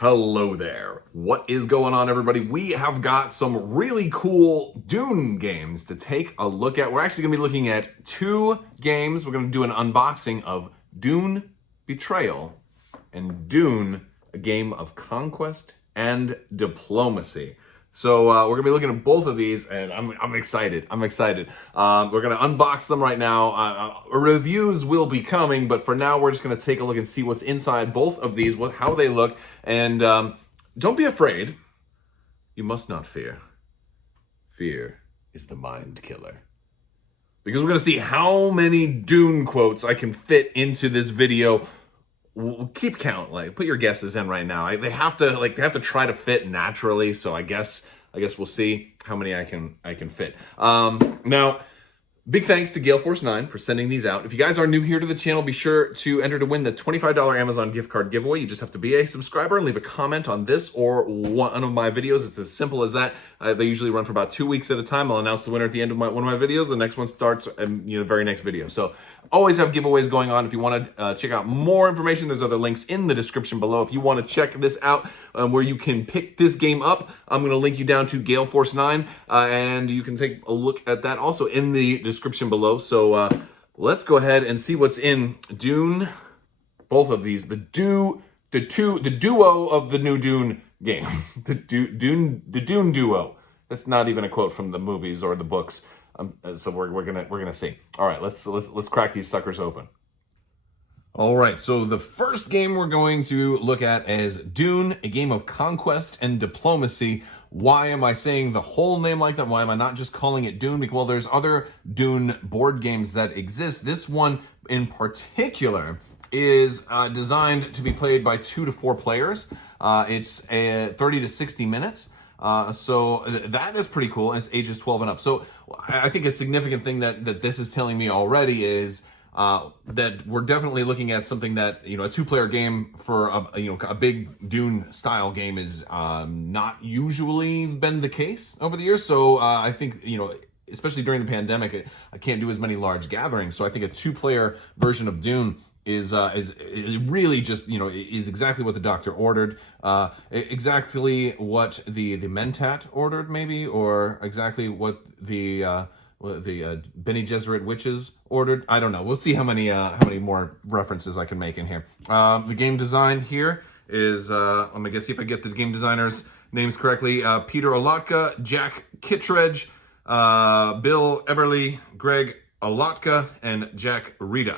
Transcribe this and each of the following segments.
Hello there. What is going on, everybody? We have got some really cool Dune games to take a look at. We're actually going to be looking at two games. We're going to do an unboxing of Dune Betrayal and Dune, a game of conquest and diplomacy. So we're gonna be looking at both of these, and I'm excited. We're gonna unbox them right now. Reviews will be coming, but for now, we're just gonna take a look and see what's inside both of these, how they look, and don't be afraid. You must not fear. Fear is the mind killer. Because we're gonna see how many Dune quotes I can fit into this video. Keep count, put your guesses in right now. They have to try to fit naturally, so I guess we'll see how many I can fit. Now, big thanks to Gale Force 9 for sending these out. If you guys are new here to the channel, be sure to enter to win the $25 Amazon gift card giveaway. You just have to be a subscriber and leave a comment on this or one of my videos. It's as simple as that. They usually run for about 2 weeks at a time. I'll announce the winner at the end of one of my videos. The next one starts in the very next video. So always have giveaways going on. If you want to check out more information, there's other links in the description below. If you want to check this out, where you can pick this game up, I'm going to link you down to Gale Force 9, and you can take a look at that also in the description below. So let's go ahead and see what's in Dune. Both of these, the duo of the new Dune games, the Dune duo. That's not even a quote from the movies or the books. So we're gonna see. All right, let's crack these suckers open. All right, so the first game we're going to look at is Dune, a game of conquest and diplomacy. Why am I saying the whole name like that? Why am I not just calling it Dune? Well, there's other Dune board games that exist. This one in particular is designed to be played by 2 to 4 players. It's 30 to 60 minutes. So that is pretty cool. And it's ages 12 and up. So I think a significant thing that this is telling me already is that we're definitely looking at something that, a 2-player game for a big Dune style game is not usually been the case over the years. So I think, especially during the pandemic, I can't do as many large gatherings. So I think a 2-player version of Dune is really just, is exactly what the doctor ordered, exactly what the Mentat ordered, maybe, or exactly what the Bene Gesserit witches ordered. I don't know. We'll see how many more references I can make in here. The game design here is, I'm gonna guess, see if I get the game designers' names correctly. Peter Olotka, Jack Kittredge, Bill Eberly, Greg Olotka, and Jack Rita.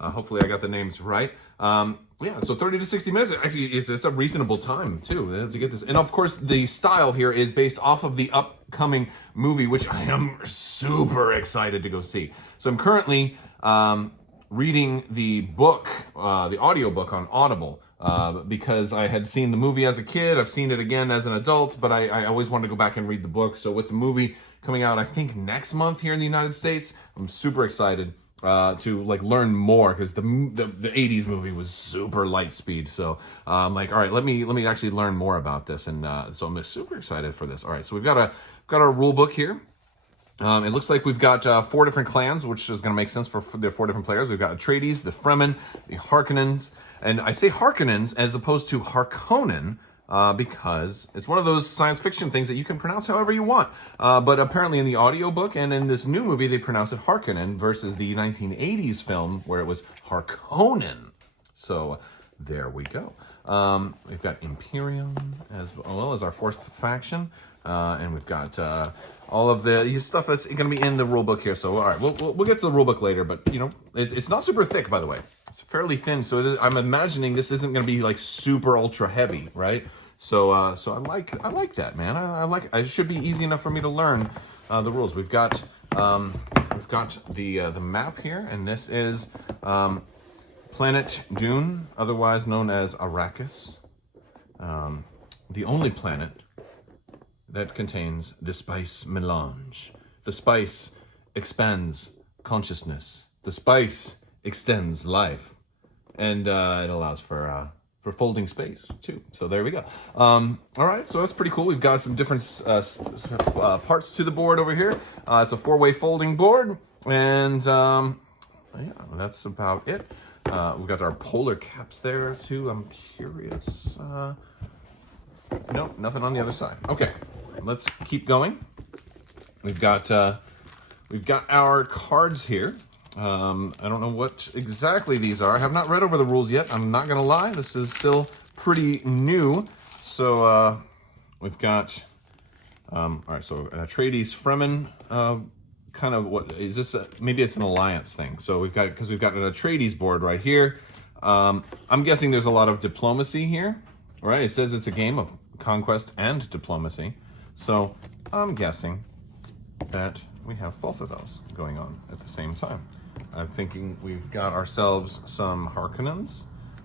Hopefully I got the names right. Yeah, so 30 to 60 minutes. Actually, it's a reasonable time, too, to get this. And, of course, the style here is based off of the upcoming movie, which I am super excited to go see. So I'm currently reading the book, the audiobook on Audible, because I had seen the movie as a kid. I've seen it again as an adult, but I always wanted to go back and read the book. So with the movie coming out, I think, next month here in the United States, I'm super excited to learn more, because the 80s movie was super light speed. So I'm all right, let me actually learn more about this, and so I'm super excited for this. All right, so we've got our rule book here. It looks like we've got 4 different clans, which is going to make sense for the 4 different players. We've got Atreides, the Fremen, the Harkonnens, and I say Harkonnens as opposed to Harkonnen, because it's one of those science fiction things that you can pronounce however you want. But apparently in the audiobook and in this new movie, they pronounce it Harkonnen versus the 1980s film where it was Harkonnen. So there we go. We've got Imperium as well as our 4th faction. And we've got all of the stuff that's going to be in the rule book here. So all right, we'll get to the rule book later. But it's not super thick, by the way. It's fairly thin. So I'm imagining this isn't going to be super ultra heavy, right? So I like that, man. It should be easy enough for me to learn the rules. We've got the map here, and this is planet Dune, otherwise known as Arrakis, the only planet that contains the spice melange. The spice expands consciousness. The spice extends life, and it allows for folding space too. So there we go. All right, so that's pretty cool. We've got some different parts to the board over here. It's a 4-way folding board, and yeah, that's about it. We've got our polar caps there too. I'm curious Nope, nothing on the other side. Okay, let's keep going. We've got our cards here. I don't know what exactly these are. I have not read over the rules yet. I'm not gonna lie. This is still pretty new. So we've got, all right, so Atreides Fremen, kind of, what is this? Maybe it's an alliance thing. So because we've got an Atreides board right here. I'm guessing there's a lot of diplomacy here, right? It says it's a game of conquest and diplomacy. So I'm guessing that we have both of those going on at the same time. I'm thinking we've got ourselves some Harkonnens.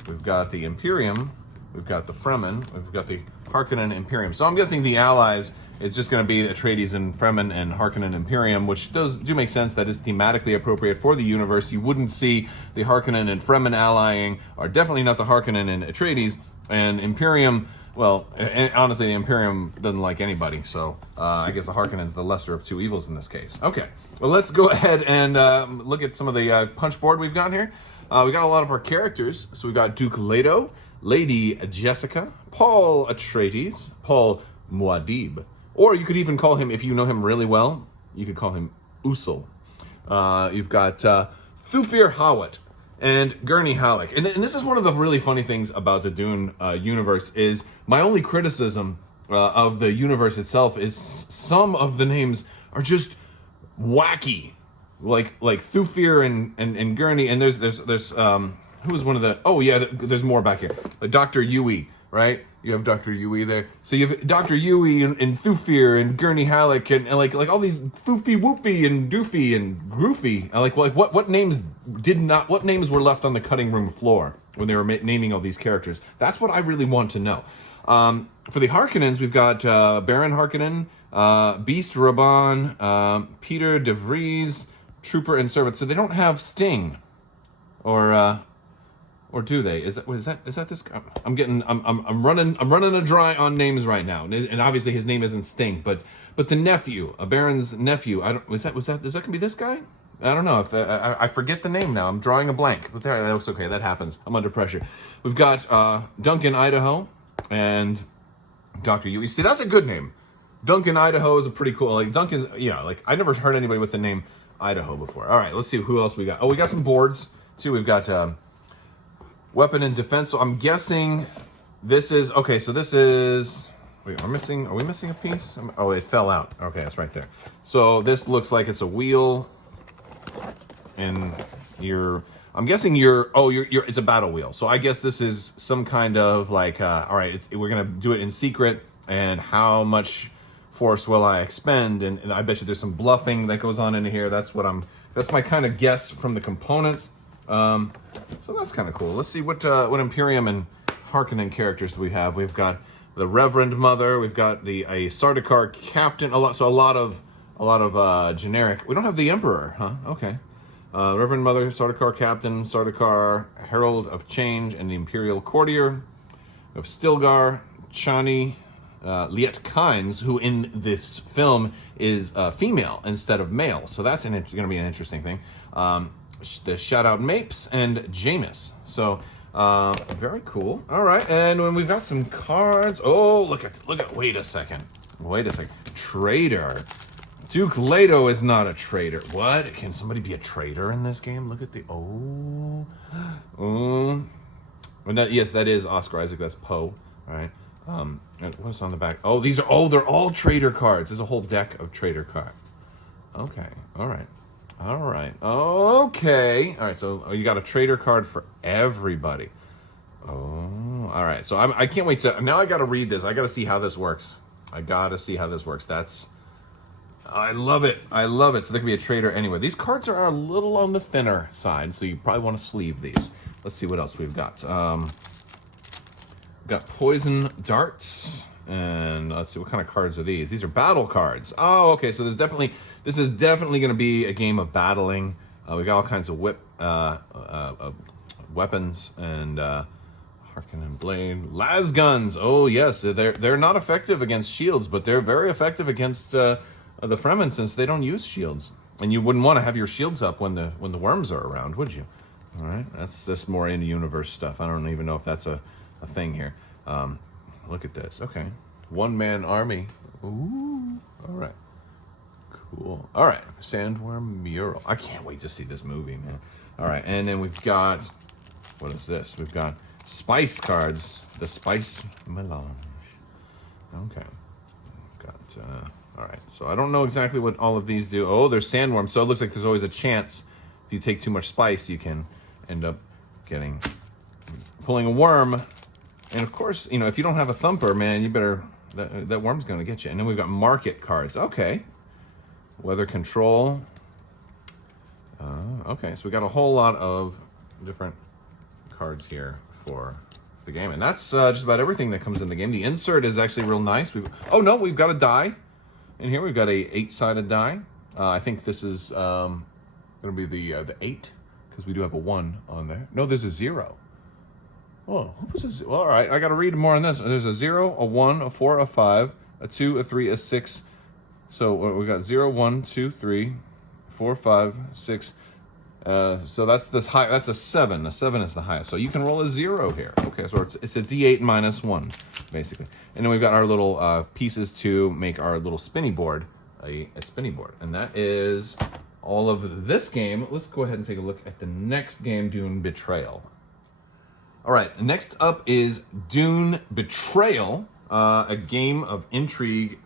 We've got the Imperium. We've got the Fremen. We've got the Harkonnen Imperium. So I'm guessing the allies is just going to be Atreides and Fremen and Harkonnen Imperium, which do make sense. That is thematically appropriate for the universe. You wouldn't see the Harkonnen and Fremen allying, or definitely not the Harkonnen and Atreides. And Imperium, well, and honestly, the Imperium doesn't like anybody. So I guess the Harkonnen's the lesser of two evils in this case. Okay, well, let's go ahead and look at some of the punch board we've got here. We got a lot of our characters. So we've got Duke Leto, Lady Jessica, Paul Atreides, Paul Muad'Dib. Or you could even call him, if you know him really well, you could call him Usul. You've got Thufir Hawat and Gurney Halleck. And this is one of the really funny things about the Dune universe is my only criticism of the universe itself is some of the names are just wacky. Like Thufir and Gurney, and there's who was one of the, oh yeah, there's more back here. Dr. Yui, right? You have Dr. Yui there. So you have Dr. Yui and Thufir and Gurney Halleck and like all these Foofy Woofy and Doofy and Groofy. What names were left on the cutting room floor when they were naming all these characters? That's what I really want to know. For the Harkonnens, we've got Baron Harkonnen, Beast Raban, Peter De Vries, Trooper and Servant. So they don't have Sting, or do they? Is that this guy? I'm running a dry on names right now, and obviously his name isn't Sting, but the nephew, a Baron's nephew. Is that gonna be this guy? I don't know. If I forget the name now, I'm drawing a blank. But there, that's okay. That happens. I'm under pressure. We've got Duncan Idaho and Dr. Yui. See, that's a good name. Duncan Idaho is a pretty cool. Like Duncan's, I never heard anybody with the name Idaho before. All right, let's see who else we got. Oh, we got some boards too. We've got weapon and defense. So I'm guessing this is okay. So this is. Wait, are we missing a piece? Oh, it fell out. Okay, it's right there. So this looks like it's a wheel, and I'm guessing it's a battle wheel. So I guess this is some kind of like, all right, we're gonna do it in secret, and how much force will I expend? And I bet you there's some bluffing that goes on in here. That's my kind of guess from the components. So that's kind of cool. Let's see what Imperium and Harkonnen characters do we have. We've got the Reverend Mother. We've got a Sardaukar captain. A lot of generic. We don't have the Emperor, huh? Okay. Reverend Mother, Sardaukar captain, Sardaukar Herald of Change, and the Imperial Courtier. We have Stilgar, Chani, Liet Kynes, who in this film is female instead of male. So that's going to be an interesting thing. The Shout-Out Mapes and Jameis. So very cool. All right, and when we've got some cards. Oh, look at. Wait a second. Traitor. Duke Leto is not a traitor. What? Can somebody be a traitor in this game? Look at the yes, that is Oscar Isaac. That's Poe. All right. What's on the back? Oh, they're all traitor cards. There's a whole deck of traitor cards. Okay. All right. Okay. All right. So you got a traitor card for everybody. Oh. All right. So I can't wait to. Now I got to read this. I got to see how this works. I love it. So there can be a traitor anyway. These cards are a little on the thinner side, so you probably want to sleeve these. Let's see what else we've got. We've got poison darts, and let's see, what kind of cards are these? These are battle cards. Oh, okay. So this is definitely going to be a game of battling. We got all kinds of weapons and Harkonnen blade, las guns. Oh yes, they're not effective against shields, but they're very effective against the Fremen, since they don't use shields. And you wouldn't want to have your shields up when the worms are around, would you? All right, that's just more in-universe stuff. I don't even know if that's a thing here. look at this. Okay. One-man army. Ooh. All right. Cool. All right. Sandworm mural. I can't wait to see this movie, man. All right. And then we've got, what is this? We've got spice cards. The spice melange. Okay. Got, all right. So I don't know exactly what all of these do. Oh, there's sandworms. So it looks like there's always a chance if you take too much spice, you can end up pulling a worm. And of course, you know, if you don't have a thumper, man, you better, that worm's going to get you. And then we've got market cards. Okay. Weather control. Okay, so we got a whole lot of different cards here for the game. And that's just about everything that comes in the game. The insert is actually real nice. We've got a die. In here, we've got a 8-sided die. I think this is going to be the 8, because we do have a 1 on there. No, there's a 0. Oh, what was this? Well, all right, I got to read more on this. There's a 0, a 1, a 4, a 5, a 2, a 3, a 6. So we got 0, 1, 2, 3, 4, 5, 6. So that's this high. That's a 7. A 7 is the highest. So you can roll a 0 here. Okay, so it's a D8 minus 1, basically. And then we've got our little pieces to make our little spinny board, a spinny board. And that is all of this game. Let's go ahead and take a look at the next game, Dune Betrayal. All right, next up is Dune Betrayal, a game of intrigue,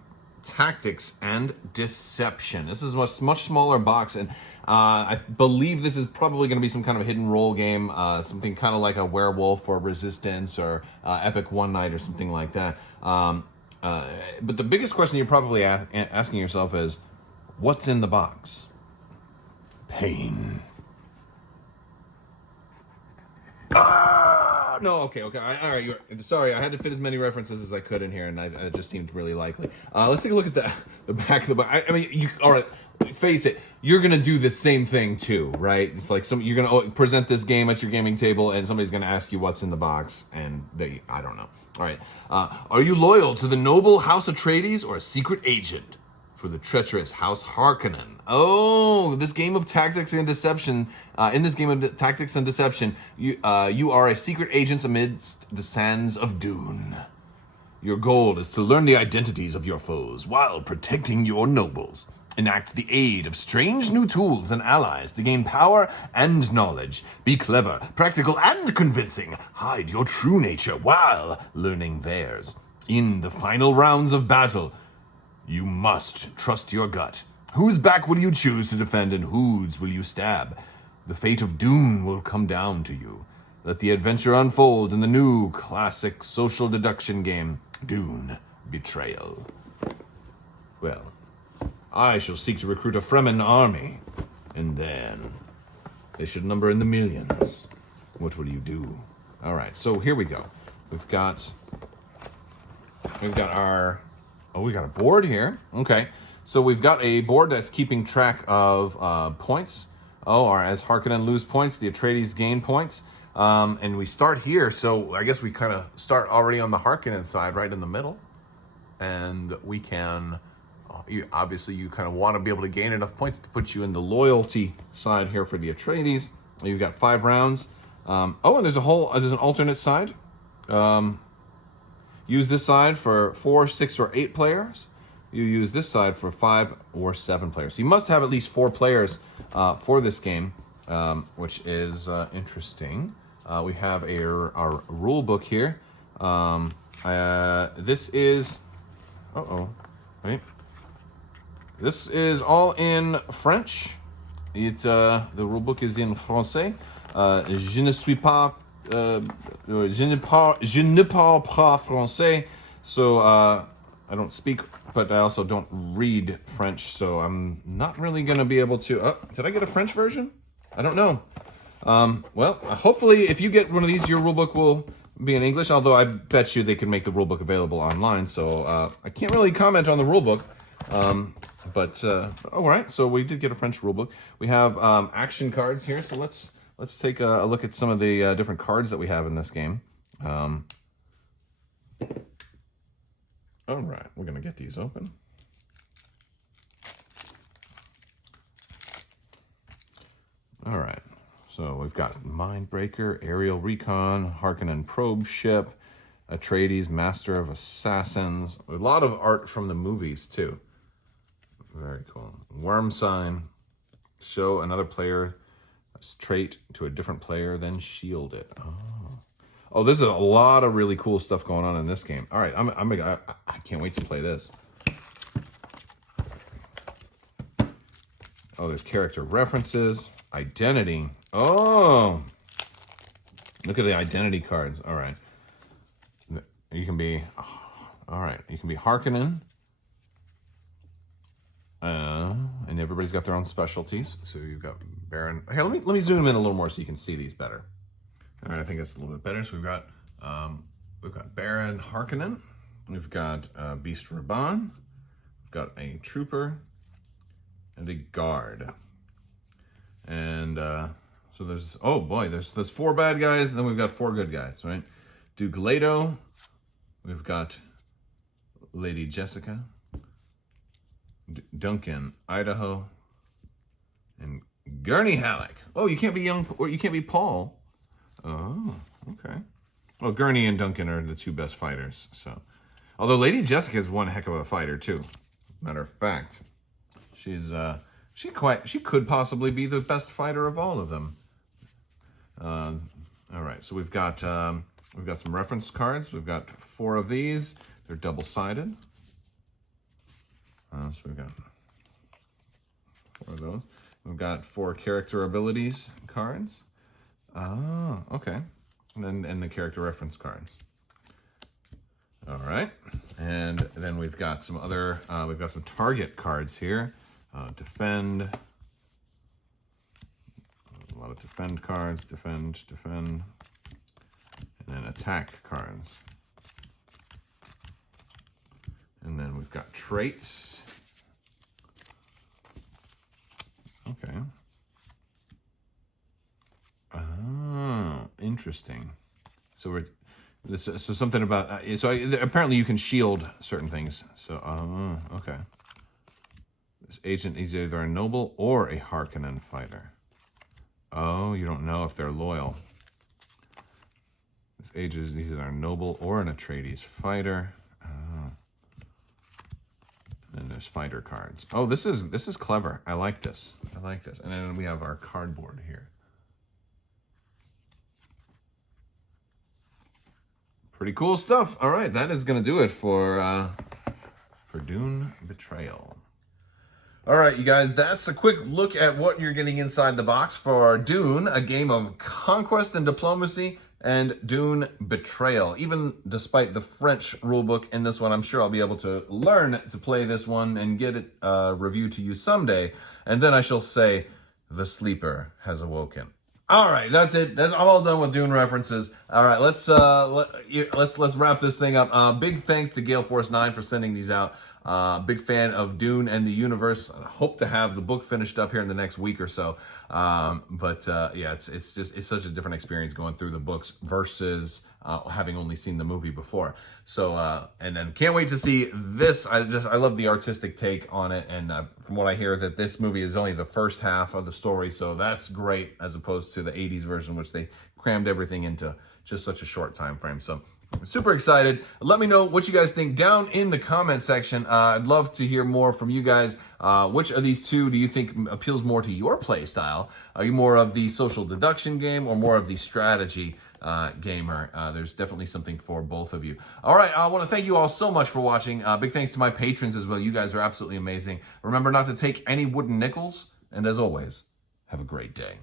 tactics, and deception. This is a much smaller box, and I believe this is probably going to be some kind of a hidden role game, something kind of like a Werewolf or Resistance or Epic One Night or something like that. But the biggest question you're probably asking yourself is, what's in the box? Pain. No, okay. All right. Sorry, I had to fit as many references as I could in here, and it just seemed really likely. Let's take a look at the back of the book. I mean, all right, face it, you're gonna do the same thing too, right? It's like you're gonna present this game at your gaming table, and somebody's gonna ask you what's in the box, and I don't know. All right, are you loyal to the noble House Atreides or a secret agent for the treacherous House Harkonnen? Oh, this game of tactics and deception. In this game of tactics and deception, you are a secret agent amidst the sands of Dune. Your goal is to learn the identities of your foes while protecting your nobles. Enact the aid of strange new tools and allies to gain power and knowledge. Be clever, practical, and convincing. Hide your true nature while learning theirs. In the final rounds of battle, you must trust your gut. Whose back will you choose to defend and whose will you stab? The fate of Dune will come down to you. Let the adventure unfold in the new classic social deduction game, Dune Betrayal. Well, I shall seek to recruit a Fremen army, and then they should number in the millions. What will you do? All right, so here we go. We've got our... Oh, we got a board here. Okay. So we've got a board that's keeping track of points. Oh, or as Harkonnen lose points, the Atreides gain points. And we start here. So I guess we kind of start already on the Harkonnen side, right in the middle. And we can, obviously you kind of want to be able to gain enough points to put you in the loyalty side here for the Atreides. You've got 5 rounds. And there's an alternate side. Use this side for 4, 6, or 8 players. You use this side for 5 or 7 players. So you must have at least 4 players for this game, which is interesting. We have our rule book here. This is... Wait. This is all in French. The rule book is in français. Je ne suis pas... je ne parle pas français, so I don't speak, but I also don't read French, so I'm not really going to be able to... did I get a French version? I don't know. Well, hopefully if you get one of these, your rulebook will be in English, although I bet you they can make the rulebook available online, so I can't really comment on the rulebook. But all right, so we did get a French rulebook. We have action cards here, so let's take a look at some of the different cards that we have in this game. All right, we're going to get these open. All right, so we've got Mindbreaker, Aerial Recon, Harkonnen Probe Ship, Atreides, Master of Assassins. A lot of art from the movies, too. Very cool. Worm Sign. Show another player trait to a different player, then shield it. Oh, there's a lot of really cool stuff going on in this game. All right, I can't wait to play this. Oh, there's character references, identity. Oh, look at the identity cards. All right, you can be. All right, you can be Harkonnen. And everybody's got their own specialties. So you've got Baron. Here, let me zoom in a little more so you can see these better. All right, I think that's a little bit better. So we've got Baron Harkonnen. We've got Beast Raban. We've got a trooper and a guard. And so there's there's 4 bad guys, and then we've got 4 good guys, right? Duke Leto. We've got Lady Jessica. Duncan, Idaho, and Gurney Halleck. Oh, you can't be young, or you can't be Paul. Oh, okay. Well, Gurney and Duncan are the 2 best fighters. So, although Lady Jessica is one heck of a fighter too. Matter of fact, she's she could possibly be the best fighter of all of them. All right, so we've got some reference cards. We've got 4 of these. They're double-sided. So we've got 4 of those. We've got 4 character abilities cards. Oh, okay. And the character reference cards. All right. And then we've got some other, we've got some target cards here. Defend. A lot of defend cards. Defend. And then attack cards. And then we've got traits. Okay. Oh, interesting. So so something about apparently you can shield certain things. So okay. This agent is either a noble or a Harkonnen fighter. Oh, you don't know if they're loyal. This agent is either a noble or an Atreides fighter. And there's fighter cards. Oh, this is clever. I like this. And then we have our cardboard here. Pretty cool stuff. All right, that is going to do it for Dune Betrayal. All right, you guys, that's a quick look at what you're getting inside the box for Dune, a game of conquest and diplomacy, and Dune Betrayal. Even despite the French rulebook in this one, I'm sure I'll be able to learn to play this one and get it reviewed to you someday. And then I shall say, the sleeper has awoken. All right, that's it. I'm all done with Dune references. All right, let's wrap this thing up. Big thanks to Gale Force 9 for sending these out. Big fan of Dune and the universe. I hope to have the book finished up here in the next week or so. Yeah, it's such a different experience going through the books versus having only seen the movie before. So and then can't wait to see this. I love the artistic take on it, and from what I hear, that this movie is only the first half of the story, so that's great as opposed to the 80s version, which they crammed everything into just such a short time frame. So super excited. Let me know what you guys think down in the comment section. I'd love to hear more from you guys. Which of these 2 do you think appeals more to your play style? Are you more of the social deduction game or more of the strategy gamer? There's definitely something for both of you. All right, I want to thank you all so much for watching. Big thanks to my patrons as well. You guys are absolutely amazing. Remember not to take any wooden nickels. And as always, have a great day.